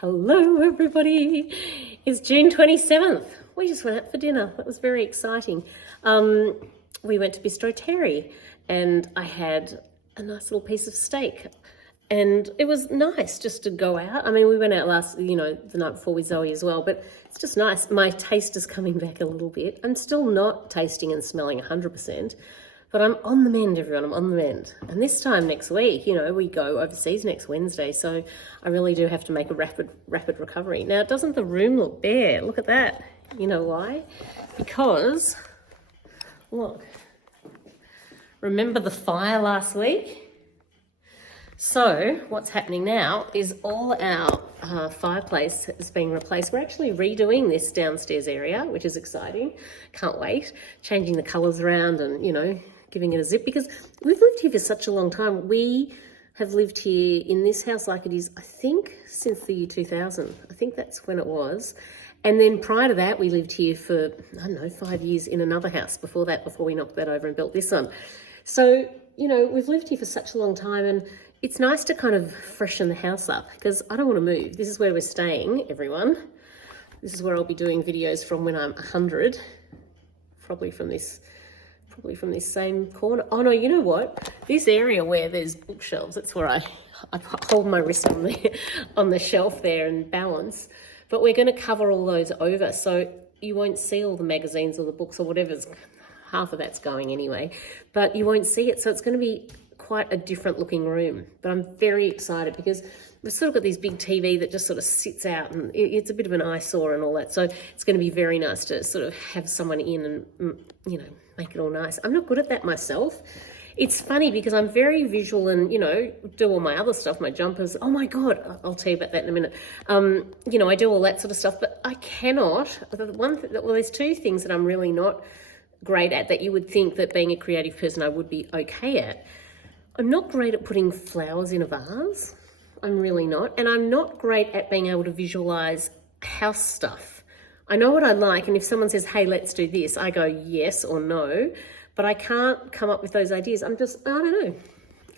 Hello everybody, it's June 27th. We just went out for dinner. That was very exciting. We went to Bistro Terry and I had a nice little piece of steak and it was nice just to go out. I mean, we went out the night before with Zoe as well, but it's just nice. My taste is coming back a little bit. I'm still not tasting and smelling 100%. But I'm on the mend, everyone. I'm on the mend. And this time next week, we go overseas next Wednesday. So I really do have to make a rapid recovery. Now, doesn't the room look bare? Look at that. You know why? Because, look, remember the fire last week? So what's happening now is all our fireplace is being replaced. We're actually redoing this downstairs area, which is exciting. Can't wait. Changing the colours around and, giving it a zip, because we've lived here for such a long time. We have lived here in this house like it is, I think, since the year 2000. I think that's when it was. And then prior to that, we lived here for, 5 years in another house before we knocked that over and built this one. So, we've lived here for such a long time, and it's nice to kind of freshen the house up because I don't want to move. This is where we're staying, everyone. This is where I'll be doing videos from when I'm 100, probably from this same corner. Oh no, you know what? This area where there's bookshelves, that's where I hold my wrist on the shelf there and balance. But we're going to cover all those over, so you won't see all the magazines or the books or whatever's, half of that's going anyway, but you won't see it. So it's going to be quite a different looking room. But I'm very excited because we've sort of got this big TV that just sort of sits out and it's a bit of an eyesore and all that. So it's going to be very nice to sort of have someone in and, make it all nice. I'm not good at that myself. It's funny because I'm very visual and, do all my other stuff, my jumpers. Oh my God, I'll tell you about that in a minute. I do all that sort of stuff, but I cannot. There's two things that I'm really not great at that you would think that being a creative person I would be okay at. I'm not great at putting flowers in a vase. I'm really not. And I'm not great at being able to visualize house stuff. I know what I like, and if someone says, hey, let's do this, I go yes or no, but I can't come up with those ideas. I don't know.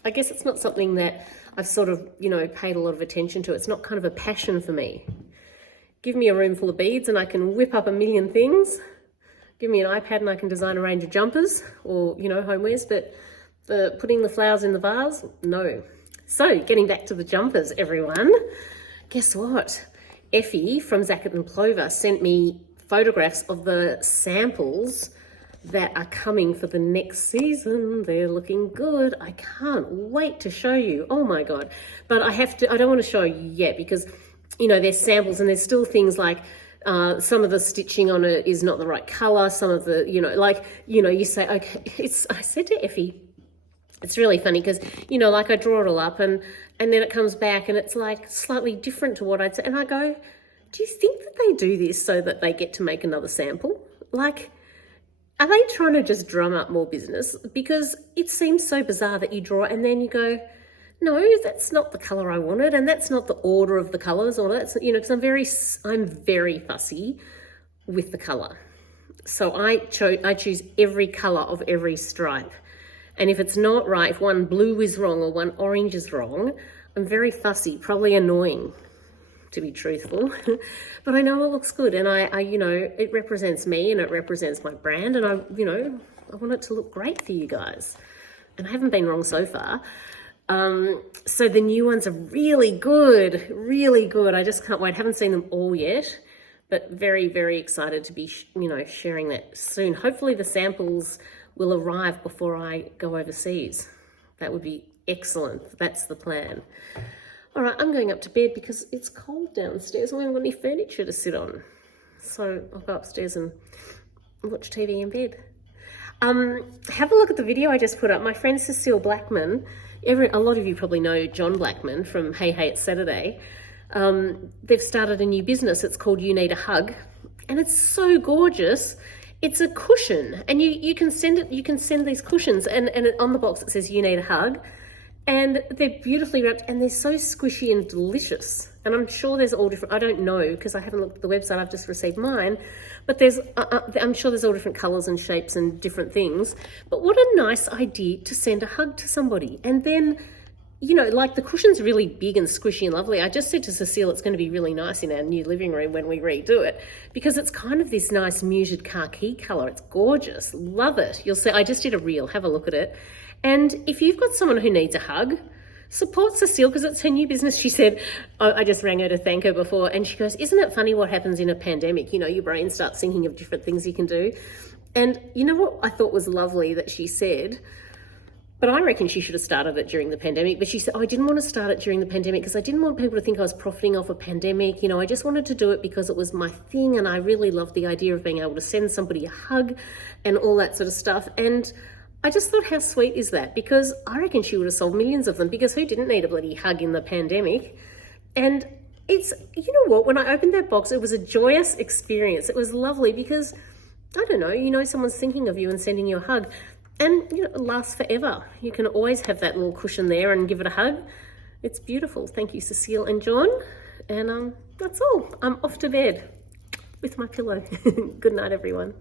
I guess it's not something that I've sort of, paid a lot of attention to. It's not kind of a passion for me. Give me a room full of beads and I can whip up a million things. Give me an iPad and I can design a range of jumpers or, homewares, but putting the flowers in the vase, no. So getting back to the jumpers, everyone, guess what? Effie from Zacket and Plover sent me photographs of the samples that are coming for the next season. They're looking good. I can't wait to show you. Oh my God. But I don't want to show you yet because, there's samples and there's still things like some of the stitching on it is not the right color. Some of the, you say, okay, I said to Effie, it's really funny because, I draw it all up and then it comes back and it's like slightly different to what I'd say. And I go, do you think that they do this so that they get to make another sample? Like, are they trying to just drum up more business? Because it seems so bizarre that you draw and then you go, no, that's not the color I wanted. And that's not the order of the colors or that's, because I'm very fussy with the color. So I choose every color of every stripe. And if it's not right, if one blue is wrong or one orange is wrong, I'm very fussy, probably annoying, to be truthful. But I know it looks good and I it represents me and it represents my brand and I want it to look great for you guys. And I haven't been wrong so far. So the new ones are really good, really good. I just can't wait. Haven't seen them all yet, but very, very excited to be, sharing that soon. Hopefully the samples will arrive before I go overseas. That would be excellent. That's the plan. All right, I'm going up to bed because it's cold downstairs. I haven't got any furniture to sit on. So I'll go upstairs and watch TV in bed. Have a look at the video I just put up. My friend Cecile Blackman, a lot of you probably know John Blackman from Hey Hey It's Saturday. They've started a new business. It's called You Need a Hug. And it's so gorgeous. It's a cushion and you can send these cushions and on the box it says you need a hug and they're beautifully wrapped and they're so squishy and delicious. And I'm sure there's all different, I don't know because I haven't looked at the website, I've just received mine, but I'm sure there's all different colors and shapes and different things. But what a nice idea to send a hug to somebody. And then you know, like the cushion's really big and squishy and lovely. I just said to Cecile, it's going to be really nice in our new living room when we redo it, because it's kind of this nice muted khaki color. It's gorgeous. Love it. You'll see, I just did a reel. Have a look at it. And if you've got someone who needs a hug, support Cecile, because it's her new business. She said, I just rang her to thank her before, and she goes, isn't it funny what happens in a pandemic? You know, your brain starts thinking of different things you can do. And you know what I thought was lovely that she said? But I reckon she should have started it during the pandemic. But she said, I didn't want to start it during the pandemic because I didn't want people to think I was profiting off a pandemic. You know, I just wanted to do it because it was my thing. And I really loved the idea of being able to send somebody a hug and all that sort of stuff. And I just thought, how sweet is that? Because I reckon she would have sold millions of them, because who didn't need a bloody hug in the pandemic? And it's, you know what, when I opened that box, it was a joyous experience. It was lovely because, I don't know, you know, someone's thinking of you and sending you a hug. And, you know, it lasts forever. You can always have that little cushion there and give it a hug. It's beautiful. Thank you, Cecile and John. And that's all. I'm off to bed with my pillow. Good night, everyone.